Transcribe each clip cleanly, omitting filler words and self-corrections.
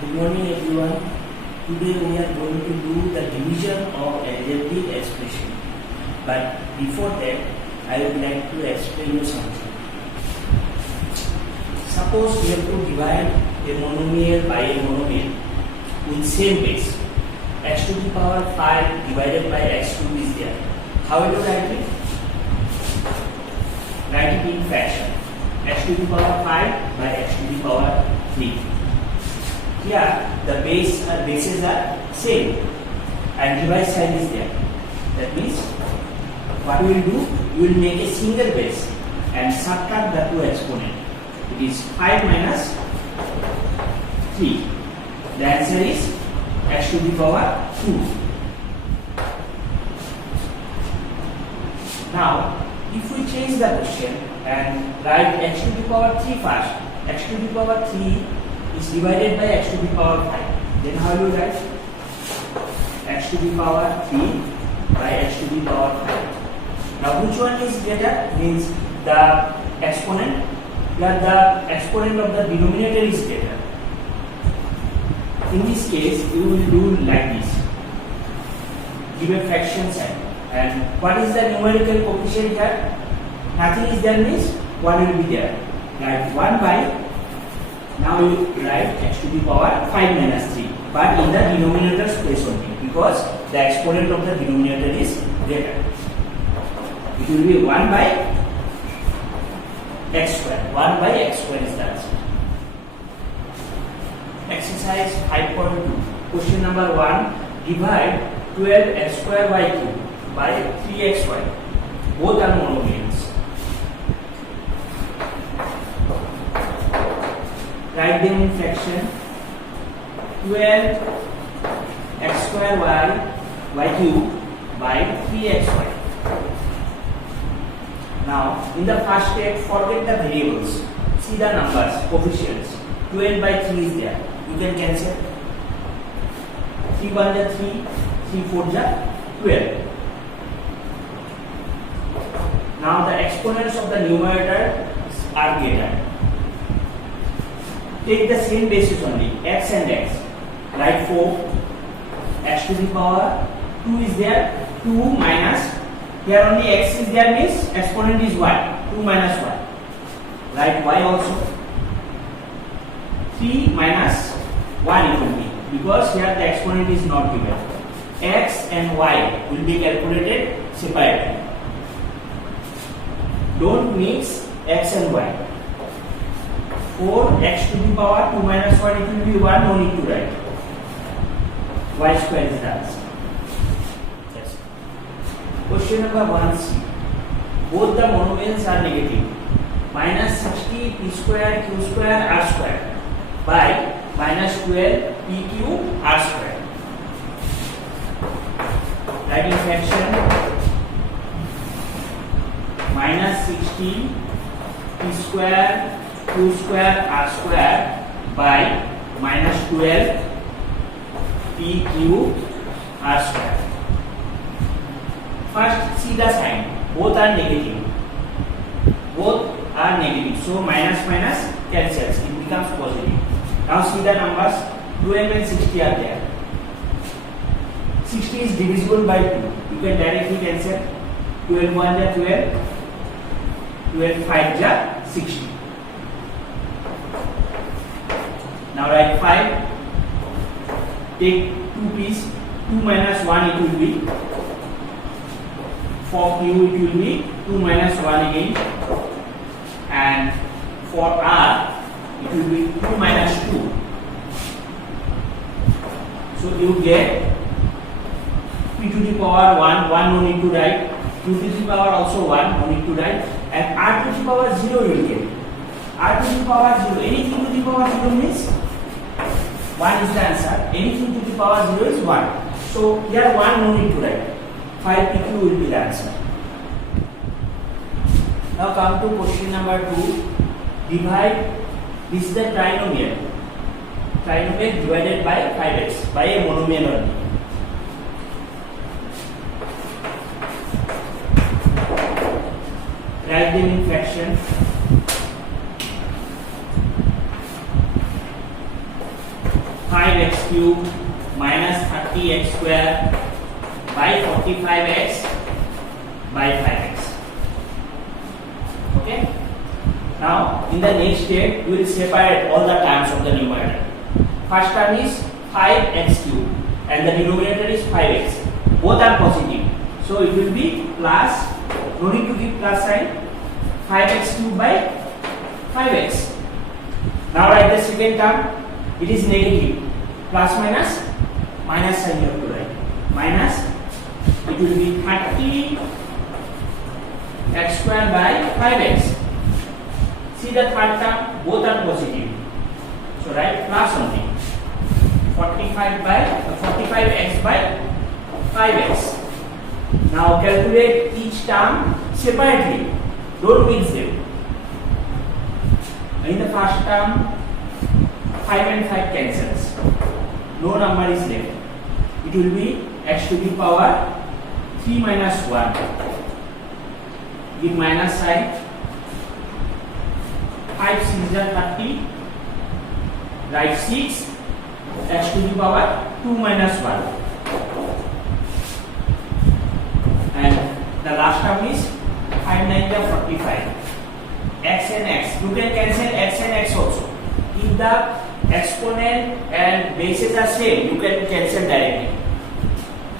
Good morning everyone. Today we are going to do the division of algebraic expression. But before that, I would like to explain you something. Suppose we have to divide a monomial by a monomial with same base. X to the power 5 divided by x cube is there. How will you write it? Write it in fraction. X to the power 5 by x to the power 3. Here the bases are same and divide sign is there. That means what we will do, we will make a single base and subtract the two exponent. It is 5 minus 3. The answer is x to the power 2. Now if we change the question and write x to the power 3 first, x to the power 3 is divided by x to the power 5. Then how do you write? X to the power 3 by x to the power 5. Now which one is greater? Means the exponent plus the exponent of the denominator is greater. In this case, you will do like this. Give a fraction sign. And what is the numerical coefficient here? Nothing is there means 1 will be there. Like 1 by, now you write x to the power 5 minus 3, but in the denominator's place only, because the exponent of the denominator is greater. It will be 1 by x square. 1 by x square is the answer. Exercise 5.2. Question number 1. Divide 12x square y cube by 3xy. Both are monomials. Write them in fraction. 12 x square y cube by 3xy. Now in the first step, forget the variables. See the numbers, coefficients. 12 by 3 is there. You can cancel. 3 1 is 3, 3 4 is 12. Now the exponents of the numerator are greater. Take the same basis only, x and x. Write 4, x to the power 2 is there, 2 minus, here only x is there means exponent is 1, 2 minus 1. Write y also. 3 minus 1 it will be, because here the exponent is not given. X and y will be calculated separately. Don't mix x and y. 4 x to the power 2 minus 1, it will be 1, no need to write. Y square is the answer. Yes. Question number 1c. Both the monomials are negative. Minus 60 p square q square r square by minus 12 pq r square. Writing fraction. Minus 60 p square q square r square by minus 12 pq r square. First see the sign. Both are negative. Both are negative. So minus minus cancels. It becomes positive. Now see the numbers. 12 and 60 are there. 60 is divisible by 2. You can directly cancel. 12 1 is 12. 12 5 is 60. Now write 5. Take 2 piece. 2 minus 1 it will be. For q it will be 2 minus 1 again. And for r it will be 2 minus 2. So you get p to the power 1, 1 no need to write. q to the power also 1, no need to write. And r to the power 0 you will get. R to the power 0, anything to the power 0 means 1 is the answer. Anything to the power 0 is 1. So here 1 no need to write. 5 pq will be the answer. Now come to question number 2. Divide, this is the trinomial. Trinomial divided by 5x, by a monomial only. Write them in fraction. 5x cube minus 30x square by 45x by 5x. Okay. Now in the next step we will separate all the terms of the numerator. First term is 5x cube and the denominator is 5x. Both are positive, so it will be plus, no need to give plus sign, 5x cube by 5x. Now write the second term, it is negative, plus minus, minus sign you have to write, minus, it will be 30x square by 5x. See the third term, both are positive, so write plus only, 45x by 5x. Now calculate each term separately, don't mix them. In the first term, 5 and 5 cancels, no number is left. It will be x to the power 3 minus 1. Give minus sign. 5 6 is 30. Write 6. X to the power 2 minus 1. And the last term is 5 9 is 45. X and x. You can cancel x and x also. If the exponent and bases are same, you can cancel directly.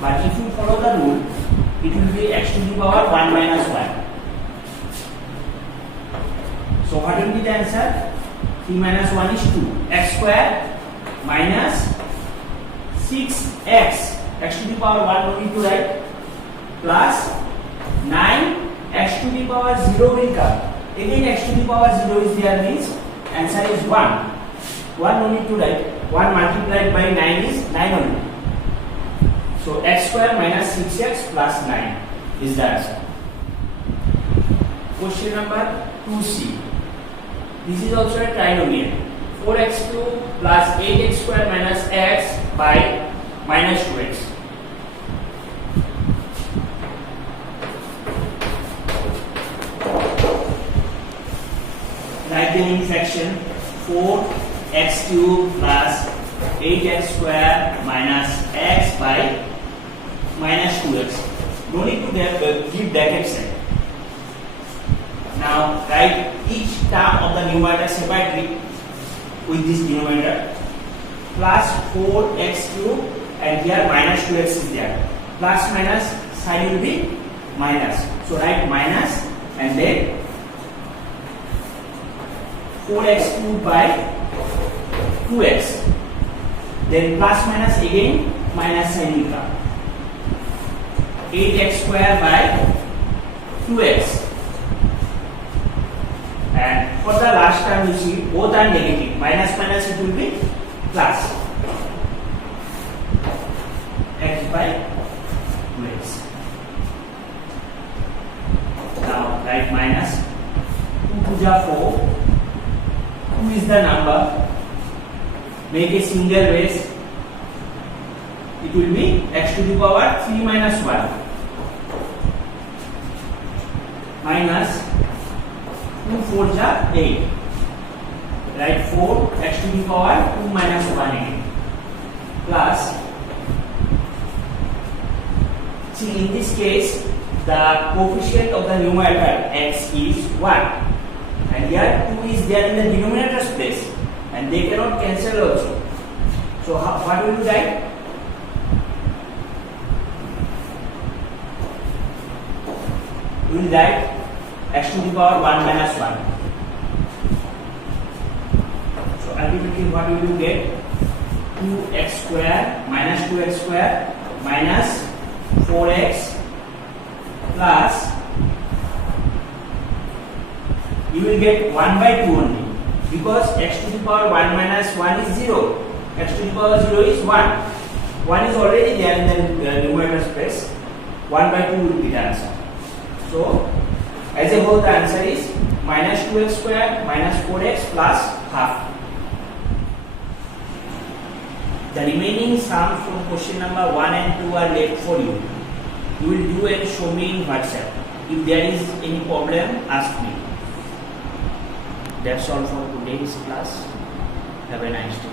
But if you follow the rule, it will be x to the power 1 minus 1. So what will be the answer? 3 minus 1 is 2. X square minus 6x. X to the power 1 no need to write. Plus 9 x to the power 0 will come. Again x to the power 0 is there, means answer is 1. 1 no need to write. 1 multiplied by 9 is 9 only. So x square minus 6x plus 9 is the answer. Question number 2c. This is also a trinomial. 4x cube plus 8x square minus x by minus 2x. Write the in fraction. 4x cube plus 8x square minus x by minus 2x. No need to give bracket sign. Now write each term of the numerator separately with this denominator. Plus 4x cube and here minus 2x is there. Plus minus sign will be minus. So write minus and then 4x cube by 2x. Then plus minus again minus sign will come. 8x square by 2x. And for the last term you see both are negative. Minus minus it will be plus. X by 2x. Now write minus 2 to the 4. 2 is the number. Make a single base. It will be x to the power 3 minus 1 minus 2 4 is 8. Write 4 x to the power 2 minus 1 again plus. See, in this case the coefficient of the numerator x is 1 and here 2 is there in the denominator's place and they cannot cancel also. So what will you write? We will write x to the power 1 minus 1. So ultimately what will you get? 2x square minus 2x square minus 4x plus, you will get 1 by 2 only because x to the power 1 minus 1 is 0. X to the power 0 is 1. 1 is already there in the numerator space. 1 by 2 will be the answer. So as a whole the answer is minus 2x square minus 4x plus half. The remaining sums from question number 1 and 2 are left for you. You will do and show me in WhatsApp. If there is any problem, ask me. That's all for today's class. Have a nice day.